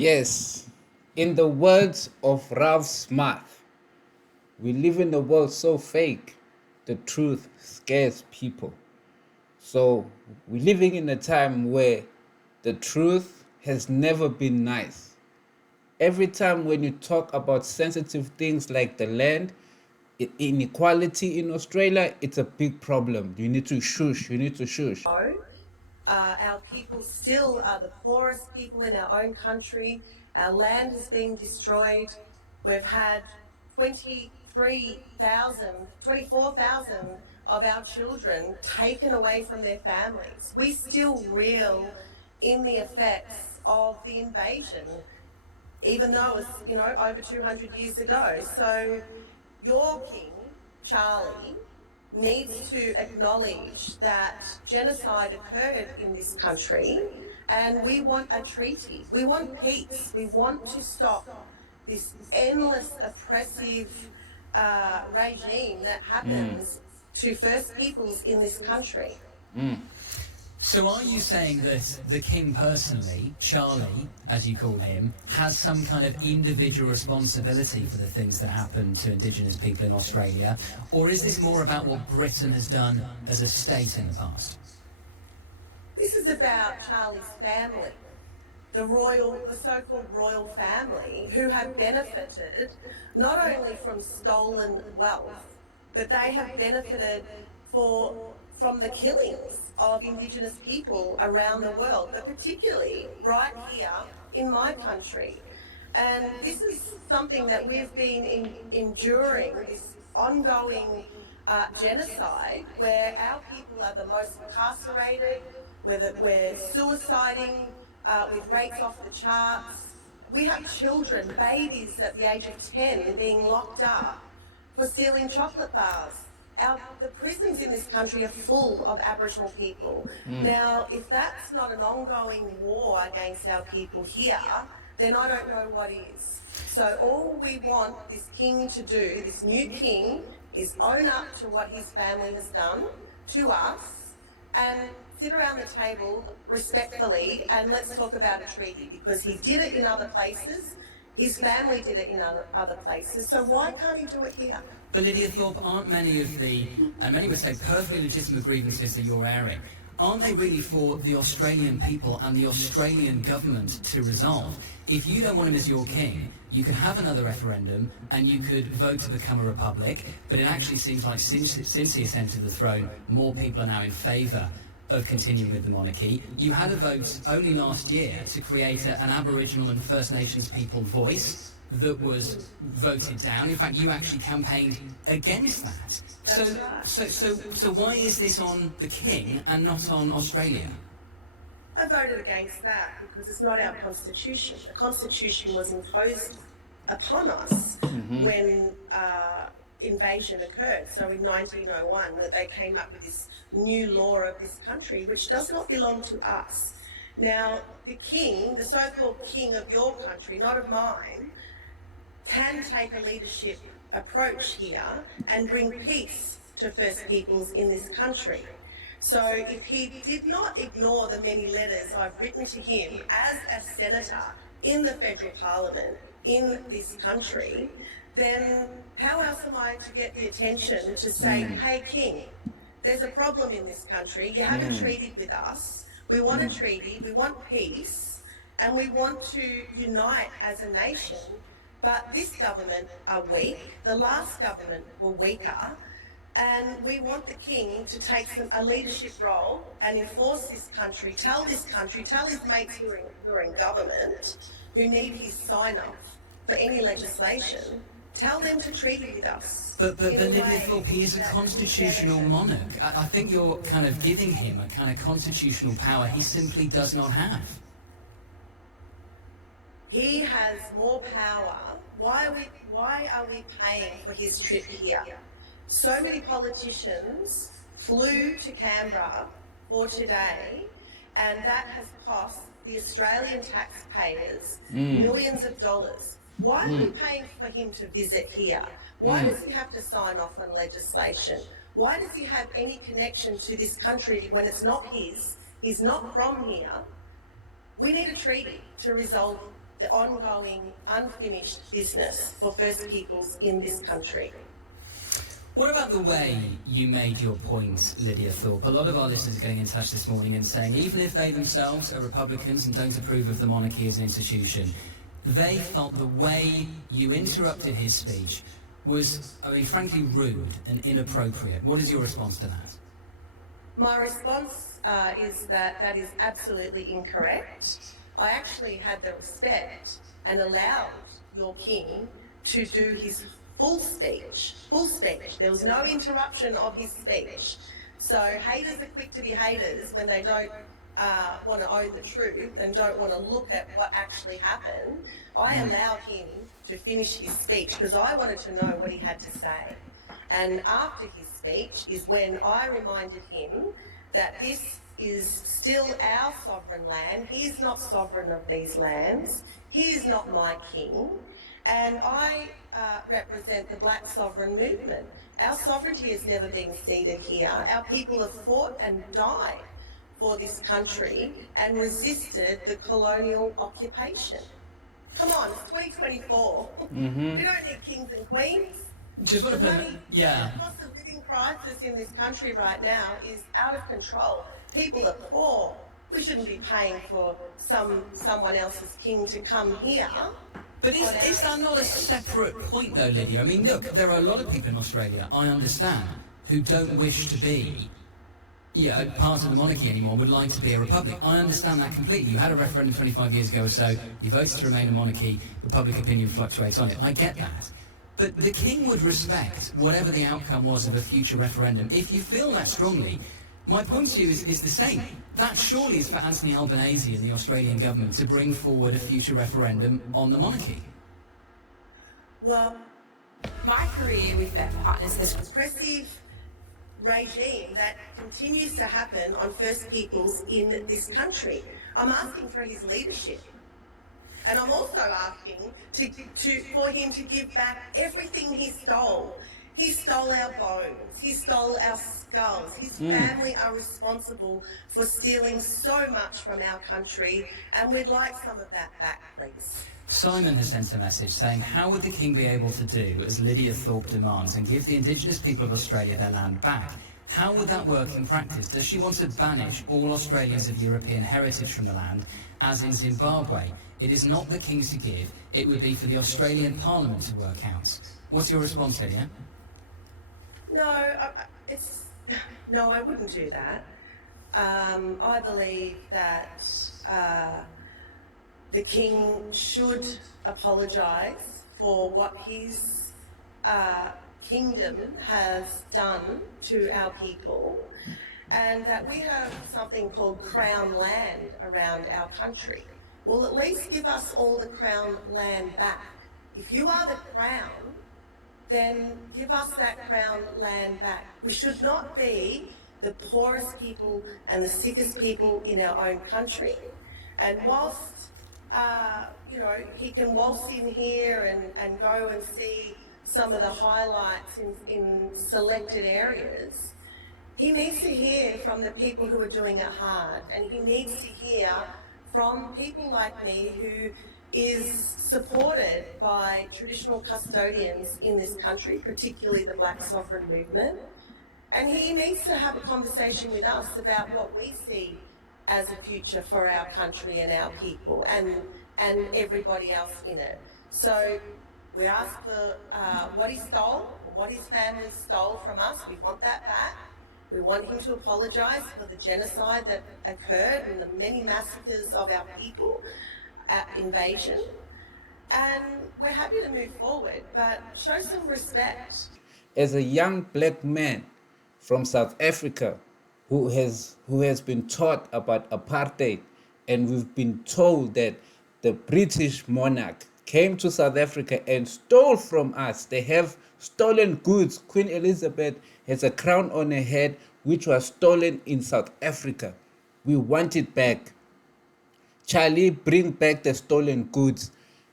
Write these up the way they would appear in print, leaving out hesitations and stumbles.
Yes, in the words of Ralph Smith, we live in a world so fake, the truth scares people. So we're living in a time where the truth has never been nice. Every time when you talk about sensitive things like the land, inequality in Australia, it's a big problem. You need to shush, you need to shush. Our people still are the poorest people in our own country. Our land has been destroyed. We've had 24,000 of our children taken away from their families. We still reel in the effects of the invasion, even though it's, over 200 years ago. So your king, Charlie, needs to acknowledge that genocide occurred in this country, and we want a treaty. We want peace. We want to stop this endless oppressive regime that happens to First Peoples in this country. So are you saying that the king personally, Charlie, as you call him, has some kind of individual responsibility for the things that happen to Indigenous people in Australia? Or is this more about what Britain has done as a state in the past? This is about Charlie's family, the so-called royal family, who have benefited not only from stolen wealth, but they have benefited from the killings of Indigenous people around the world, but particularly right here in my country. And this is something that we've been enduring, this ongoing genocide, where our people are the most incarcerated, we're suiciding with rates off the charts. We have children, babies at the age of 10 being locked up for stealing chocolate bars. The prisons in this country are full of Aboriginal people. Now, if that's not an ongoing war against our people here, then I don't know what is. So all we want this king to do, this new king, is own up to what his family has done to us and sit around the table respectfully and let's talk about a treaty, because he did it in other places. His family did it in other places, so why can't he do it here? But Lidia Thorpe, aren't many of the, and many would say perfectly legitimate grievances that you're airing, aren't they really for the Australian people and the Australian government to resolve? If you don't want him as your king, you could have another referendum and you could vote to become a republic, but it actually seems like since he ascended the throne, more people are now in favour of continuing with the monarchy. You had a vote only last year to create an Aboriginal and First Nations people voice that was voted down. In fact, you actually campaigned against that. So why is this on the king and not on Australia? I voted against that because it's not our constitution. The constitution was imposed upon us when invasion occurred. So in 1901, when they came up with this new law of this country, which does not belong to us. Now, the king, the so-called king of your country, not of mine, can take a leadership approach here and bring peace to First Peoples in this country. So if he did not ignore the many letters I've written to him as a senator in the federal parliament in this country, then how else am I to get the attention to say, hey, King, there's a problem in this country. You haven't treated with us. We want a treaty. We want peace. And we want to unite as a nation. But this government are weak. The last government were weaker. And we want the king to take a leadership role and enforce this country, tell his mates who are in government, who need his sign-off for any legislation, tell them to treaty with us. But Lidia Thorpe, he is a constitutional monarch. I think you're kind of giving him a kind of constitutional power he simply does not have. He has more power. Why are we paying for his trip here? So many politicians flew to Canberra for today, and that has cost the Australian taxpayers millions of dollars. Why are we paying for him to visit here? Why does he have to sign off on legislation? Why does he have any connection to this country when it's not his? He's not from here. We need a treaty to resolve the ongoing unfinished business for First Peoples in this country. What about the way you made your points, Lidia Thorpe? A lot of our listeners are getting in touch this morning and saying even if they themselves are Republicans and don't approve of the monarchy as an institution, they felt the way you interrupted his speech was, I mean, frankly rude and inappropriate. What is your response to that? My response is that that is absolutely incorrect. I actually had the respect and allowed your king to do his full speech. There was no interruption of his speech. So haters are quick to be haters when they don't want to own the truth and don't want to look at what actually happened. I allowed him to finish his speech because I wanted to know what he had to say. And after his speech is when I reminded him that this is still our sovereign land. He is not sovereign of these lands. He is not my king. And I represent the black sovereign movement. Our sovereignty has never been ceded here. Our people have fought and died for this country and resisted the colonial occupation. Come on, it's 2024. We don't need kings and queens. Just want to put The cost of living crisis in this country right now is out of control. People are poor. We shouldn't be paying for someone else's king to come here. But is that not a separate point though, Lidia? I mean, look, there are a lot of people in Australia, I understand, who don't wish to be part of the monarchy anymore, would like to be a republic. I understand that completely. You had a referendum 25 years ago or so, you voted to remain a monarchy, the public opinion fluctuates on it. I get that. But the king would respect whatever the outcome was of a future referendum. If you feel that strongly, my point to you is the same. That surely is for Anthony Albanese and the Australian government to bring forward a future referendum on the monarchy. Well, My career with that partners has oppressive regime that continues to happen on First Peoples in this country. I'm asking for his leadership. And I'm also asking for him to give back everything he stole. He stole our bones. He stole our skulls. His family are responsible for stealing so much from our country, and we'd like some of that back, please. Simon has sent a message saying, how would the king be able to do as Lidia Thorpe demands and give the Indigenous people of Australia their land back? How would that work in practice? Does she want to banish all Australians of European heritage from the land, as in Zimbabwe? It is not the king's to give, it would be for the Australian Parliament to work out. What's your response, Lidia? No, I wouldn't do that. I believe that the king should apologise for what his kingdom has done to our people, and that we have something called Crown land around our country. Well, at least give us all the Crown land back. If you are the Crown, then give us that Crown land back. We should not be the poorest people and the sickest people in our own country. And whilst, he can waltz in here and go and see some of the highlights in selected areas, he needs to hear from the people who are doing it hard, and he needs to hear from people like me who is supported by traditional custodians in this country, particularly the Black Sovereign movement. And he needs to have a conversation with us about what we see as a future for our country and our people and everybody else in it. So we ask for what he stole, what his family stole from us. We want that back. We want him to apologise for the genocide that occurred and the many massacres of our people, invasion. And we're happy to move forward, but show some respect. As a young black man from South Africa who has been taught about apartheid, and we've been told that the British monarch came to South Africa and stole from us. They have stolen goods. Queen Elizabeth has a crown on her head which was stolen in South Africa. We want it back. Charlie, bring back the stolen goods.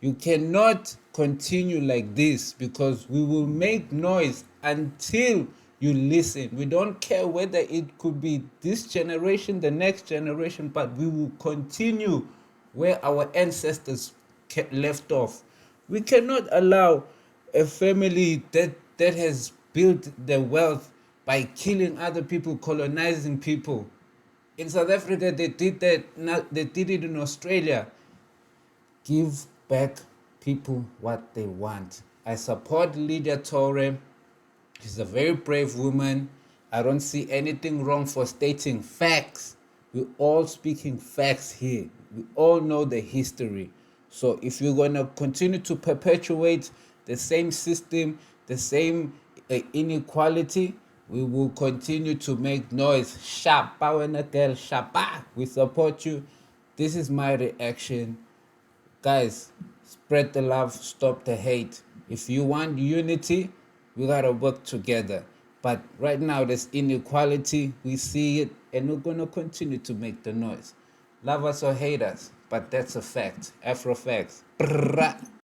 You cannot continue like this, because we will make noise until you listen. We don't care whether it could be this generation, the next generation, but we will continue where our ancestors left off. We cannot allow a family that has built their wealth by killing other people, colonizing people. In South Africa, they did that. They did it in Australia. Give back people what they want. I support Lidia Thorpe. She's a very brave woman. I don't see anything wrong for stating facts. We're all speaking facts here. We all know the history. So if you're going to continue to perpetuate the same system, the same inequality, we will continue to make noise. Shapa when a girl, shapa. We support you. This is my reaction. Guys, spread the love, stop the hate. If you want unity, we gotta work together. But right now, there's inequality. We see it, and we're gonna continue to make the noise. Love us or hate us, but that's a fact. Afro facts. Brrrah.